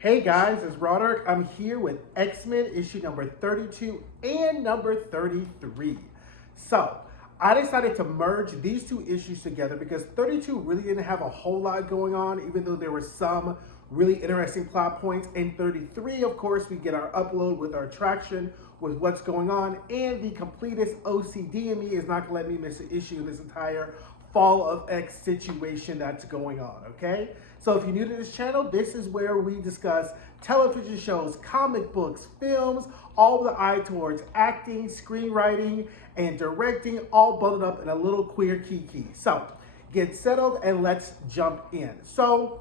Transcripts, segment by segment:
Hey guys, it's Roderick. I'm here with X-Men issue number 32 and number 33. So, I decided to merge these two issues together because 32 really didn't have a whole lot going on, even though there were some really interesting plot points. And 33, of course, we get our upload with our traction with what's going on, and the completest OCD in me is not going to let me miss an issue in this entire Fall of X situation that's going on, okay? So if you're new to this channel, this is where we discuss television shows, comic books, films, all with the eye towards acting, screenwriting, and directing, all bundled up in a little queer kiki. So get settled and let's jump in. So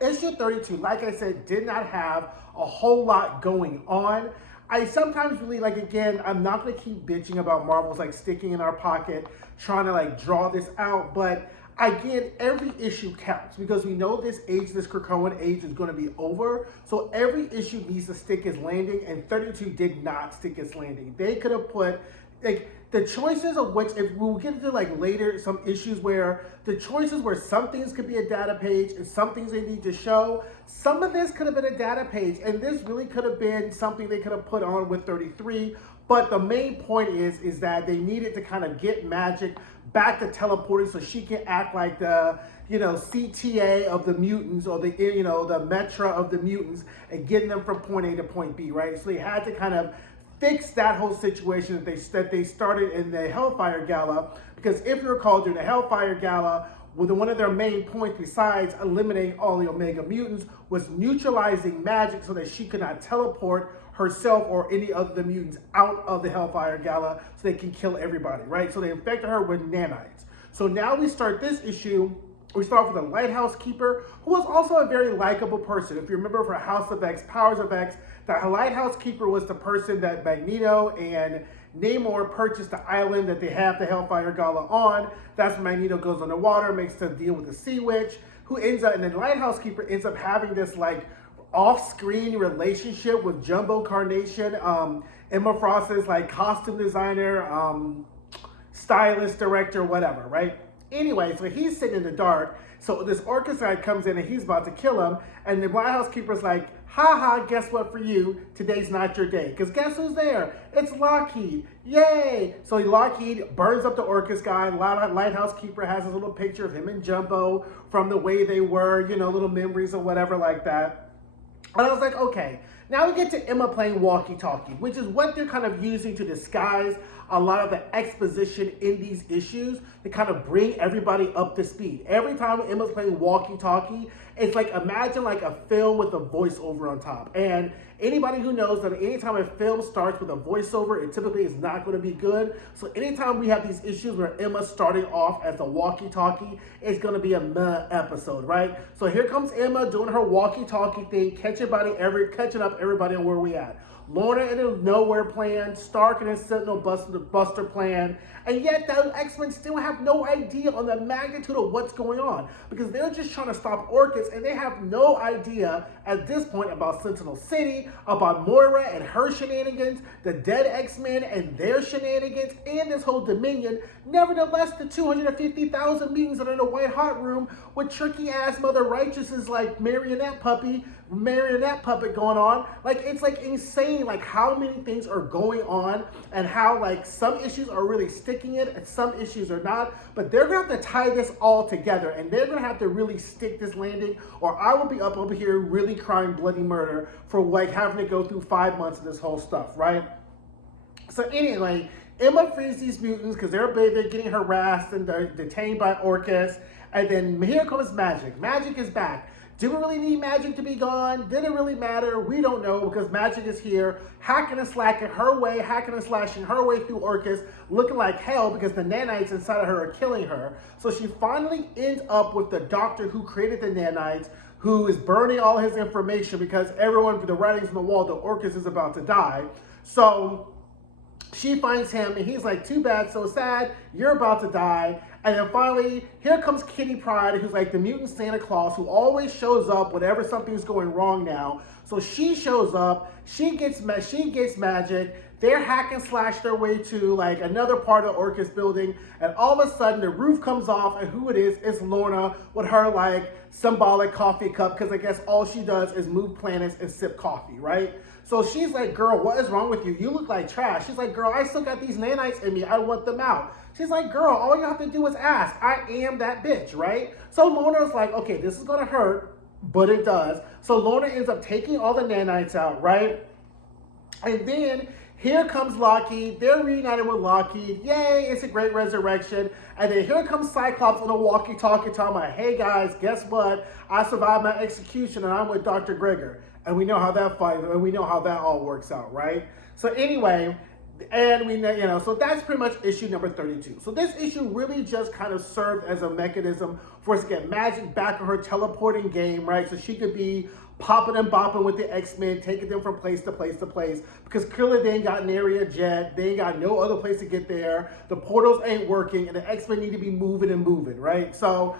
issue 32, like I said, did not have a whole lot going on. I sometimes really, again, I'm not going to keep bitching about Marvel's sticking in our pocket, trying to draw this out, but again, every issue counts because we know this Krakoan age is going to be over. So every issue needs to stick its landing, and 32 did not stick its landing. They could have put, the choices of which, if we'll get into later, some issues where the choices where some things could be a data page and some things they need to show. Some of this could have been a data page, and this really could have been something they could have put on with 33. But the main point is that they needed to kind of get Magick back to teleporting so she can act like the, CTA of the mutants, or the, the Metra of the mutants, and getting them from point A to point B, right? So they had to kind of fix that whole situation that they started in the Hellfire Gala, because if you recall, during the Hellfire Gala, one of their main points, besides eliminating all the Omega mutants, was neutralizing Magick so that she could not teleport herself or any of the mutants out of the Hellfire Gala so they can kill everybody, right? So they infected her with nanites. So now we start this issue. We start off with a lighthouse keeper who was also a very likable person. If you remember for House of X, Powers of X, the lighthouse keeper was the person that Magneto and Namor purchased the island that they have the Hellfire Gala on. That's when Magneto goes underwater, makes them deal with the Sea Witch, who ends up, and the lighthouse keeper ends up having this off-screen relationship with Jumbo Carnation, Emma Frost's costume designer, stylist, director, whatever, right? Anyway, so he's sitting in the dark. So this Orchis guy comes in and he's about to kill him. And the lighthouse keeper's like, haha, guess what for you? Today's not your day. Because guess who's there? It's Lockheed. Yay! So Lockheed burns up the Orchis guy. Lighthouse keeper has a little picture of him and Jumbo from the way they were, little memories or whatever like that. And I was like, okay, now we get to Emma playing walkie-talkie, which is what they're kind of using to disguise a lot of the exposition in these issues to kind of bring everybody up to speed. Every time Emma's playing walkie-talkie, it's imagine a film with a voiceover on top. And anybody who knows that anytime a film starts with a voiceover, it typically is not going to be good. So anytime we have these issues where Emma's starting off as a walkie-talkie, it's going to be a meh episode, right? So here comes Emma doing her walkie-talkie thing, catching up everybody on where we at. Lorna in a Nowhere plan, Stark in a Sentinel Buster plan, and yet the X-Men still have no idea on the magnitude of what's going on, because they're just trying to stop Orchis, and they have no idea at this point about Sentinel City, about Moira and her shenanigans, the dead X-Men and their shenanigans, and this whole Dominion. Nevertheless, the 250,000 mutants that are in the White Hot Room with tricky-ass Mother Righteous's marionette puppet going on. It's insane how many things are going on, and how some issues are really sticking it and some issues are not. But they're gonna have to tie this all together, and they're gonna have to really stick this landing, or I will be up over here really crying bloody murder for having to go through 5 months of this whole stuff, right? So anyway, Emma frees these mutants because they're getting harassed and they're detained by Orchis. And then here comes Magick. Magick is back. Do we really need Magick to be gone? Did it really matter? We don't know, because Magick is here, hacking and slashing her way through Orchis, looking like hell because the nanites inside of her are killing her. So she finally ends up with the doctor who created the nanites, who is burning all his information because everyone, for the writings on the wall, the Orchis is about to die. So she finds him and he's like, too bad, so sad, you're about to die. And then finally, here comes Kitty Pryde, who's the mutant Santa Claus, who always shows up whenever something's going wrong now. So she shows up, she gets Magick, They're hack and slash their way to like another part of the Orchis building, and all of a sudden the roof comes off, and who it is Lorna with her like symbolic coffee cup, because I guess all she does is move planets and sip coffee, right? So she's like, girl, what is wrong with you? You look like trash. She's like, girl, I still got these nanites in me. I want them out. She's like, girl, all you have to do is ask. I am that bitch, right? So Lorna's like, okay, this is going to hurt, but it does. So Lorna ends up taking all the nanites out, right? And then here comes Lockheed. They're reunited with Lockheed. Yay, it's a great resurrection. And then here comes Cyclops on a walkie-talkie talking about, hey guys, guess what? I survived my execution and I'm with Dr. Gregor. And we know how that fight, and we know how that all works out, right? So anyway, and we know, so that's pretty much issue number 32. So this issue really just kind of served as a mechanism for us to get Magick back in her teleporting game, right? So she could be popping and bopping with the X-Men, taking them from place to place to place, because clearly they ain't got an area jet, they ain't got no other place to get there, the portals ain't working, and the X-Men need to be moving and moving, right? So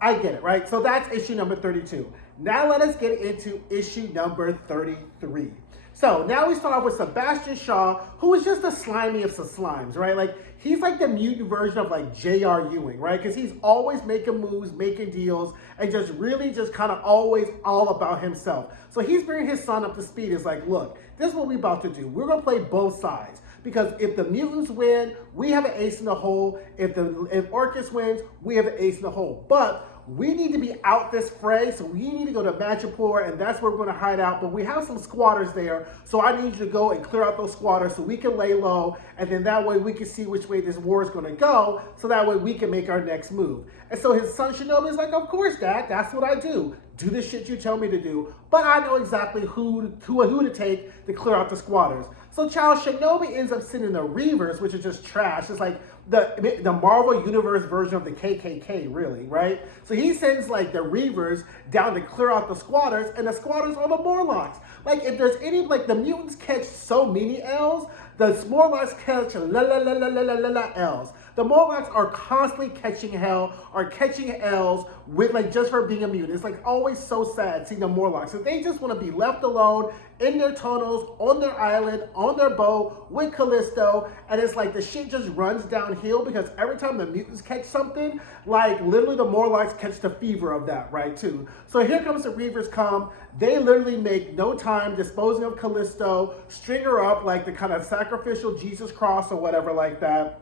I get it, right? So that's issue number 32. Now let us get into issue number 33. So now we start off with Sebastian Shaw, who is just the slimiest of slimes, right? Like, he's like the mutant version of like J.R. Ewing, right? Because he's always making moves, making deals, and just really just kind of always all about himself. So he's bringing his son up to speed. It's like, look, this is what we're about to do. We're going to play both sides. Because if the mutants win, we have an ace in the hole. If Orchis wins, we have an ace in the hole. But we need to be out this fray, so we need to go to Magick, and that's where we're going to hide out. But we have some squatters there, so I need you to go and clear out those squatters so we can lay low, and then that way we can see which way this war is going to go, so that way we can make our next move. And so his son Shinobi is like, of course, Dad, that's what I do. Do the shit you tell me to do, but I know exactly who to take to clear out the squatters. So Child Shinobi ends up sending the Reavers, which is just trash. It's like the Marvel Universe version of the KKK, really, right? So he sends like the Reavers down to clear out the squatters, and the squatters are the Morlocks. Like, if there's any, like, the mutants catch so many L's, the Morlocks catch L's. The Morlocks are constantly catching L's with, like, just for being a mutant. It's like always so sad seeing the Morlocks. So they just want to be left alone in their tunnels, on their island, on their boat with Callisto, and it's like the shit just runs downhill because every time the mutants catch something, like literally the Morlocks catch the fever of that, right, too. So here comes the Reavers come. They literally make no time disposing of Callisto, string her up like the kind of sacrificial Jesus cross or whatever like that.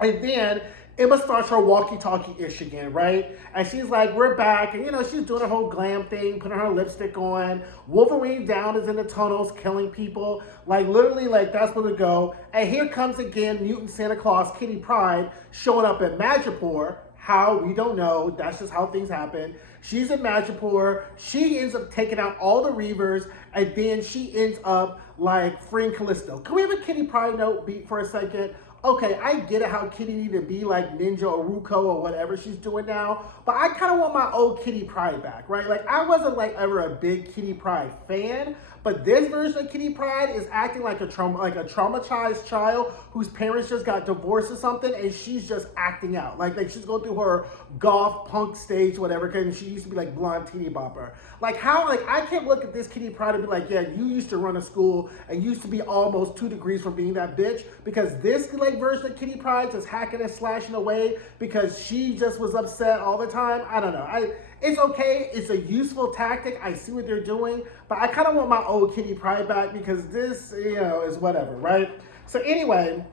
And then Emma starts her walkie-talkie-ish again, right? And she's like, we're back. And, she's doing her whole glam thing, putting her lipstick on. Wolverine Down is in the tunnels killing people. Like, literally, like, that's where to go. And here comes again Mutant Santa Claus, Kitty Pryde, showing up in Magick. How? We don't know. That's just how things happen. She's in Magick. She ends up taking out all the Reavers. And then she ends up, like, freeing Callisto. Can we have a Kitty Pryde note beat for a second? Okay, I get it how Kitty need to be like Ninja or Ruko or whatever she's doing now, but I kind of want my old Kitty Pryde back, right? Like, I wasn't like ever a big Kitty Pryde fan, but this version of Kitty Pryde is acting like a traumatized child whose parents just got divorced or something, and she's just acting out. Like she's going through her goth punk stage, whatever, because she used to be like blonde teeny bopper. Like, how, like, I can't look at this Kitty Pryde and be like, yeah, you used to run a school and used to be almost 2 degrees from being that bitch, because this like version of Kitty Pryde just hacking and slashing away because she just was upset all the time. I don't know. It's okay. It's a useful tactic. I see what they're doing, but I kind of want my old Kitty Pryde back because this, is whatever, right? So anyway,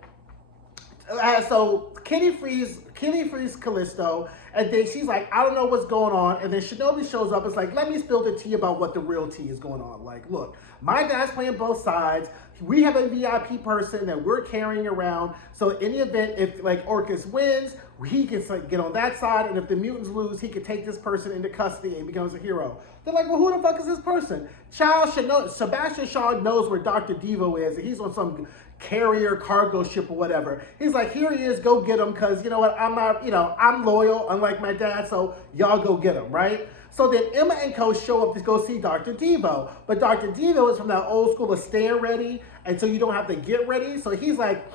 so Kitty frees Callisto, and then she's like, I don't know what's going on. And then Shinobi shows up. It's like, let me spill the tea about what the real tea is going on. Like, look, my dad's playing both sides. We have a VIP person that we're carrying around. So in the event, if like Orchis wins, he can get on that side. And if the mutants lose, he can take this person into custody and becomes a hero. They're like, well, who the fuck is this person? Sebastian Shaw knows where Dr. Devo is. And he's on some carrier cargo ship or whatever. He's like, here he is, go get him, because you know what, I'm not, I'm loyal, unlike my dad, so y'all go get him, right? So then Emma and Co show up to go see Dr. Devo, but Dr. Devo is from that old school of staying ready, and so you don't have to get ready. So he's like,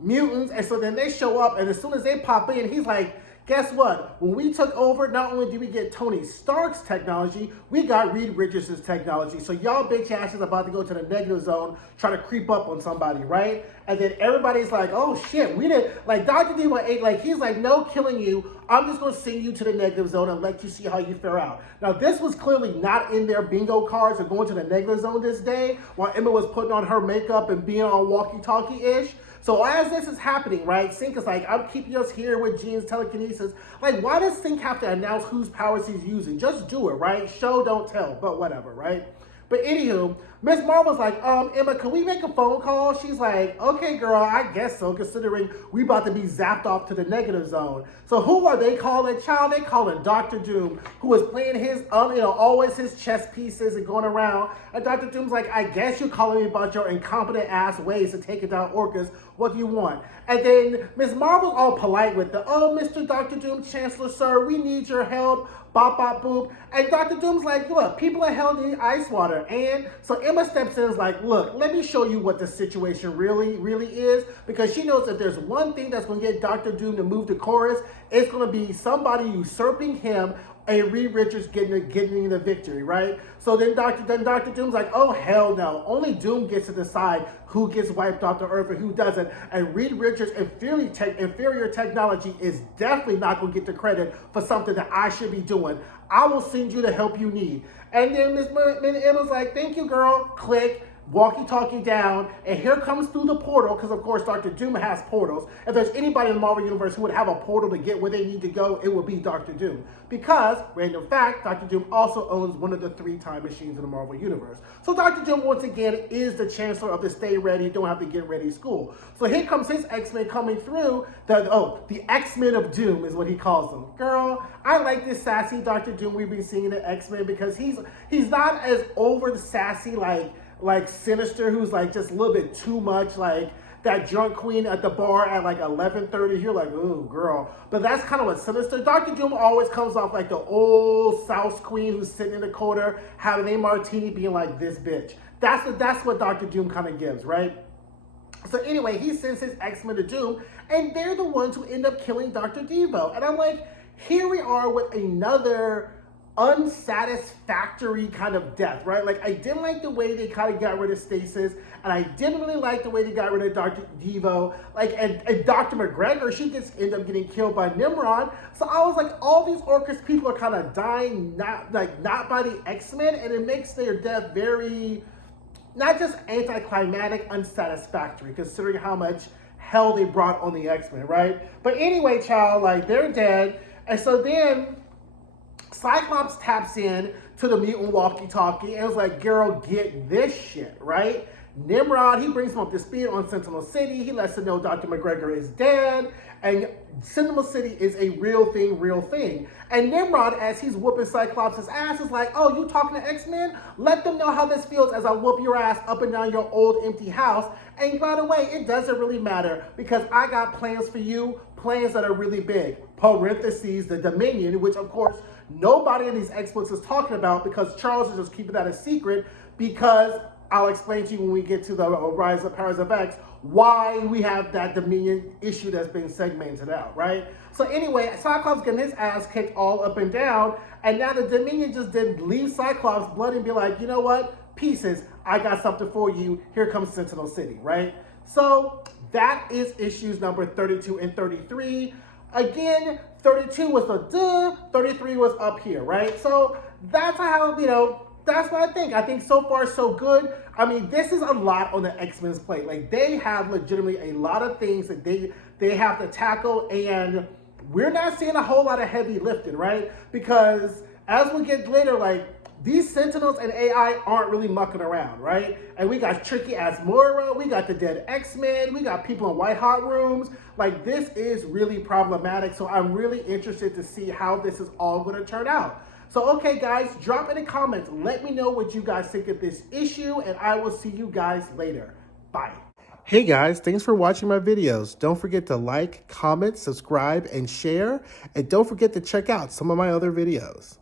mutants, and so then they show up, and as soon as they pop in, he's like, Guess what? When we took over, not only did we get Tony Stark's technology, we got Reed Richards' technology. So y'all bitch asses about to go to the negative zone, try to creep up on somebody, right? And then everybody's like, oh shit, we didn't, like Dr. D went, like he's like, no killing you. I'm just gonna send you to the negative zone and let you see how you fare out. Now this was clearly not in their bingo cards of going to the negative zone this day, while Emma was putting on her makeup and being on walkie-talkie-ish. So as this is happening, right, Sync is like, I'm keeping us here with Jean's telekinesis. Like, why does Sync have to announce whose powers he's using? Just do it, right? Show, don't tell, but whatever, right? But anywho, Miss Marvel's like, Emma, can we make a phone call? She's like, okay, girl, I guess so, considering we about to be zapped off to the negative zone. So who are they calling? Child, they calling Dr. Doom, who is playing his, always his chess pieces and going around. And Dr. Doom's like, I guess you're calling me about your incompetent ass ways to take it down Orchis. What do you want? And then Miss Marvel's all polite with the, oh, Mr. Dr. Doom, Chancellor, sir, we need your help. Bop, bop, boop. And Dr. Doom's like, look, people in hell need ice water. And so Emma steps in and is like, look, let me show you what the situation really is. Because she knows if there's one thing that's going to get Dr. Doom to move to chorus, it's going to be somebody usurping him and Reed Richards getting the victory, right? So then Dr. Doom's like, oh, hell no. Only Doom gets to decide who gets wiped off the earth and who doesn't. And Reed Richards' inferior technology is definitely not going to get the credit for something that I should be doing. I will send you the help you need. And then Miss Emma's like, thank you, girl. Click. Walkie-talkie down, and here comes through the portal, because of course Dr. Doom has portals. If there's anybody in the Marvel Universe who would have a portal to get where they need to go, it would be Dr. Doom. Because, random fact, Dr. Doom also owns one of the 3 time machines in the Marvel Universe. So Dr. Doom, once again, is the chancellor of the Stay Ready, Don't Have to Get Ready school. So here comes his X-Men coming through, the X-Men of Doom is what he calls them. Girl, I like this sassy Dr. Doom we've been seeing in the X-Men, because he's not as over the sassy like Sinister, who's like just a little bit too much, like that drunk queen at the bar at like 11:30. You're like, ooh, girl. But that's kind of what Sinister. Dr. Doom always comes off like the old South queen who's sitting in the corner having a martini, being like, this bitch. That's what Dr. Doom kind of gives, right? So anyway, he sends his X-Men to Doom, and they're the ones who end up killing Dr. Devo. And I'm like, here we are with another unsatisfactory kind of death, right? Like, I didn't like the way they kind of got rid of Stasis, and I didn't really like the way they got rid of Dr. Devo. Like, and Dr. McGregor, she just ended up getting killed by Nimrod. So I was like, all these Orchis people are kind of dying, not by the X-Men, and it makes their death very, not just anticlimactic, unsatisfactory, considering how much hell they brought on the X-Men, right? But anyway, child, like, they're dead. And so then Cyclops taps in to the mutant walkie-talkie and was like, girl, get this shit, right? Nimrod, he brings him up to speed on Sentinel City. He lets him know Dr. McGregor is dead, and Sentinel City is a real thing. And Nimrod, as he's whooping Cyclops' ass, is like, oh, you talking to X-Men? Let them know how this feels as I whoop your ass up and down your old empty house. And by the way, it doesn't really matter, because I got plans for you, plans that are really big. Parentheses, the Dominion, which of course nobody in these X-books is talking about, because Charles is just keeping that a secret, because I'll explain to you when we get to the Rise of Powers of X why we have that Dominion issue that's been segmented out, right? So anyway, Cyclops getting his ass kicked all up and down, and now the Dominion just didn't leave Cyclops bloody and be like, you know what, pieces, I got something for you, here comes Sentinel City, right? So that is issues number 32 and 33. Again, 32 was the duh, 33 was up here, right? So that's how, that's what I think. I think so far so good. I mean, this is a lot on the X-Men's plate. Like, they have legitimately a lot of things that they have to tackle, and we're not seeing a whole lot of heavy lifting, right? Because as we get later, like, these Sentinels and AI aren't really mucking around, right? And we got tricky ass Moira, we got the dead X-Men, we got people in white hot rooms. Like, this is really problematic. So I'm really interested to see how this is all going to turn out. So, okay, guys, drop in the comments. Let me know what you guys think of this issue, and I will see you guys later. Bye. Hey guys, thanks for watching my videos. Don't forget to like, comment, subscribe, and share. And don't forget to check out some of my other videos.